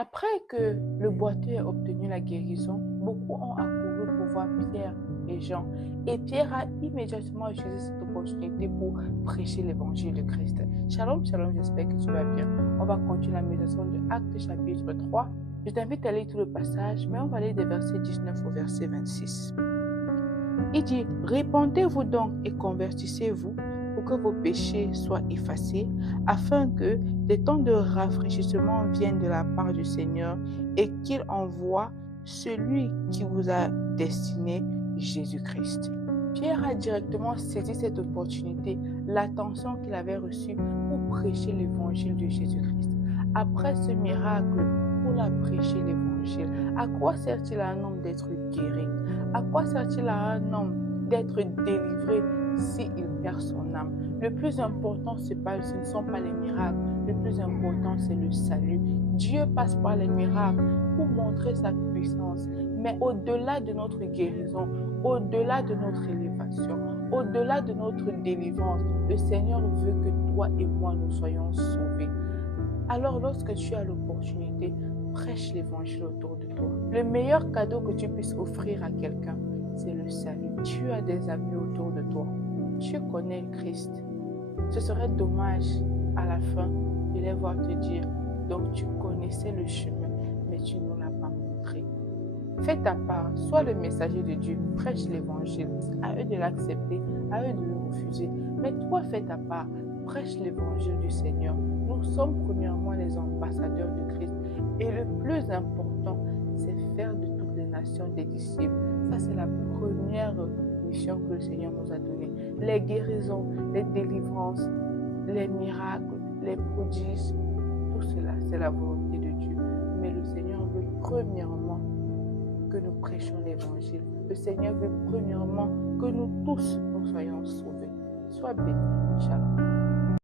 Après que le boiteux ait obtenu la guérison, beaucoup ont accouru pour voir Pierre et Jean. Et Pierre a immédiatement utilisé cette opportunité pour prêcher l'évangile de Christ. Shalom, shalom, j'espère que tu vas bien. On va continuer la méditation de Actes chapitre 3. Je t'invite à lire tout le passage, mais on va lire des versets 19 au verset 26. Il dit, répandez-vous donc et convertissez-vous pour que vos péchés soient effacés, afin que des temps de rafraîchissement viennent de la part du Seigneur et qu'il envoie celui qui vous a destiné, Jésus-Christ. Pierre a directement saisi cette opportunité, l'attention qu'il avait reçue pour prêcher l'évangile de Jésus-Christ. Après ce miracle, pour la prêcher l'évangile, à quoi sert-il à un homme d'être guéri? À quoi sert-il à un homme d'être délivré s'il perd son âme? Le plus important, ce ne sont pas les miracles. Le plus important, c'est le salut. Dieu passe par les miracles pour montrer sa puissance. Mais au-delà de notre guérison, au-delà de notre élévation, au-delà de notre délivrance, le Seigneur veut que toi et moi, nous soyons sauvés. Alors, lorsque tu as l'opportunité, prêche l'évangile autour de toi. Le meilleur cadeau que tu puisses offrir à quelqu'un, c'est le salut. Tu as des amis autour de toi. Tu connais Christ. Ce serait dommage à la fin de les voir te dire, donc tu connaissais le chemin, mais tu ne l'as pas montré. Fais ta part, sois le messager de Dieu, prêche l'évangile. À eux de l'accepter, à eux de le refuser. Mais toi, fais ta part, prêche l'évangile du Seigneur. Nous sommes premièrement les ambassadeurs de Christ. Et le plus important, c'est faire de toutes les nations des disciples. Ça, c'est la première mission que le Seigneur nous a donnée. Les guérisons, les délivrances, les miracles, les prodiges, tout cela, c'est la volonté de Dieu. Mais le Seigneur veut premièrement que nous prêchions l'évangile. Le Seigneur veut premièrement que nous tous, nous soyons sauvés. Sois béni. Shalom.